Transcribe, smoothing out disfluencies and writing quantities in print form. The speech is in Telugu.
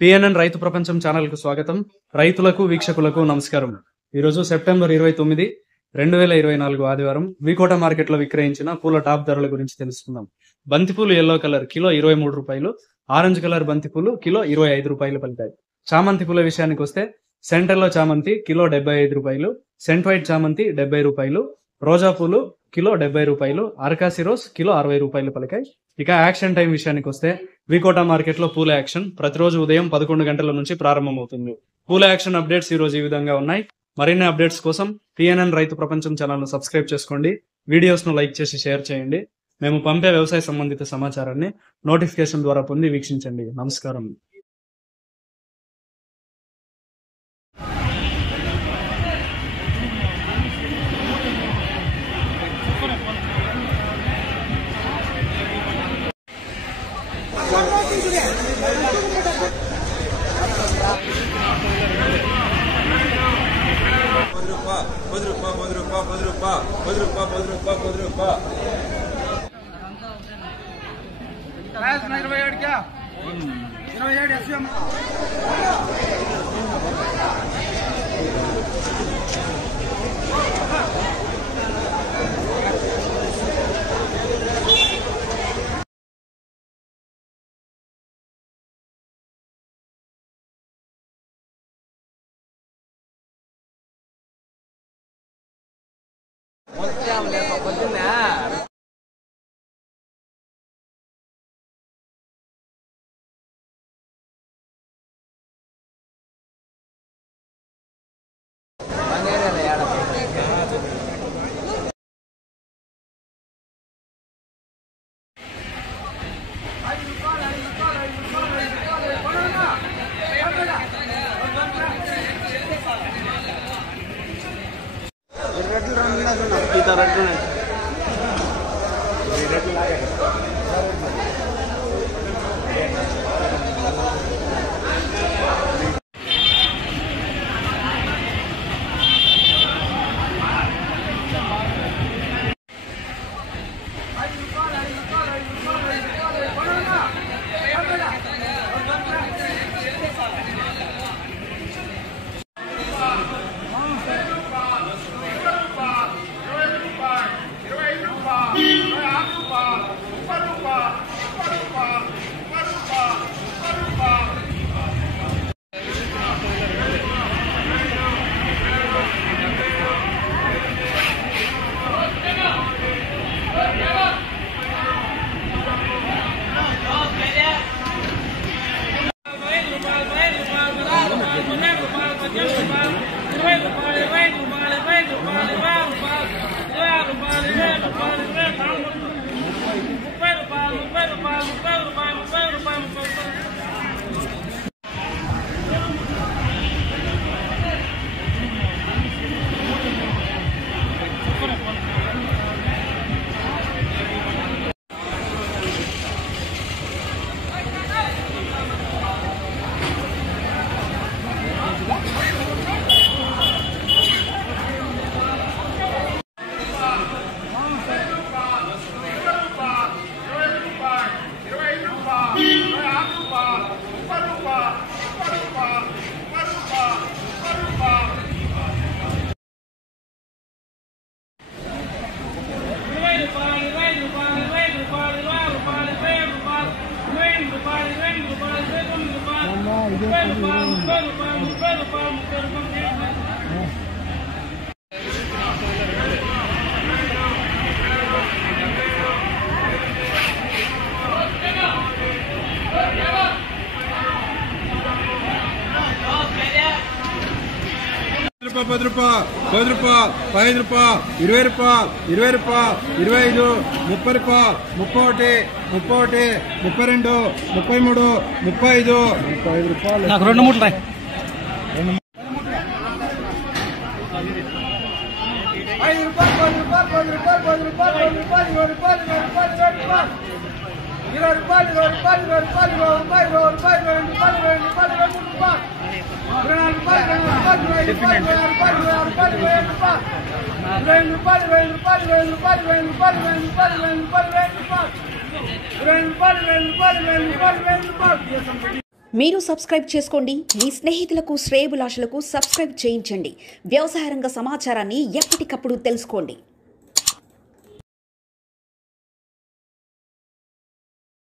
పిఎన్ఎన్ రైతు ప్రపంచం ఛానల్ కు స్వాగతం. రైతులకు వీక్షకులకు నమస్కారం. ఈ రోజు సెప్టెంబర్ 29, 2024 ఆదివారం వికోట మార్కెట్ లో విక్రయించిన పూల టాప్ ధరల గురించి తెలుసుకుందాం. బంతిపూలు ఎల్లో కలర్ కిలో 23 రూపాయలు, ఆరెంజ్ కలర్ బంతిపూలు కిలో 25 రూపాయలు పలికాయి. చామంతి పూల విషయానికి వస్తే సెంటర్లో చామంతి కిలో 75 రూపాయలు, సెంట్ వైట్ చామంతి 70 రూపాయలు, రోజా పూలు కిలో 70 రూపాయలు, అరకాసి రోజ్ కిలో 60 రూపాయలు పలికాయి. ఇక యాక్షన్ టైం విషయానికి వస్తే వికోట మార్కెట్ లో పూల యాక్షన్ ప్రతిరోజు ఉదయం 11 గంటల నుంచి ప్రారంభమవుతుంది. పూల యాక్షన్ అప్డేట్స్ ఈ రోజు ఈ విధంగా ఉన్నాయి. మరిన్ని అప్డేట్స్ కోసం పిఎన్ఎన్ రైతు ప్రపంచం ఛానల్ ను సబ్స్క్రైబ్ చేసుకోండి. వీడియోస్ ను లైక్ చేసి షేర్ చేయండి. మేము పంపే వ్యవసాయ సంబంధిత సమాచారాన్ని నోటిఫికేషన్ ద్వారా పొంది వీక్షించండి. నమస్కారం. ₹10, ₹10, ₹5, ₹20, ₹20, ₹25, ₹30, ₹31, ₹31, ₹32, ₹33, ₹35. నాకు 2 మూటలు రాయి. మీరు సబ్స్క్రైబ్ చేసుకోండి. మీ స్నేహితులకు, శ్రేయోభిలాషులకు సబ్స్క్రైబ్ చేయించండి. వ్యవసాయ రంగ సమాచారాన్ని ఎప్పటికప్పుడు తెలుసుకోండి.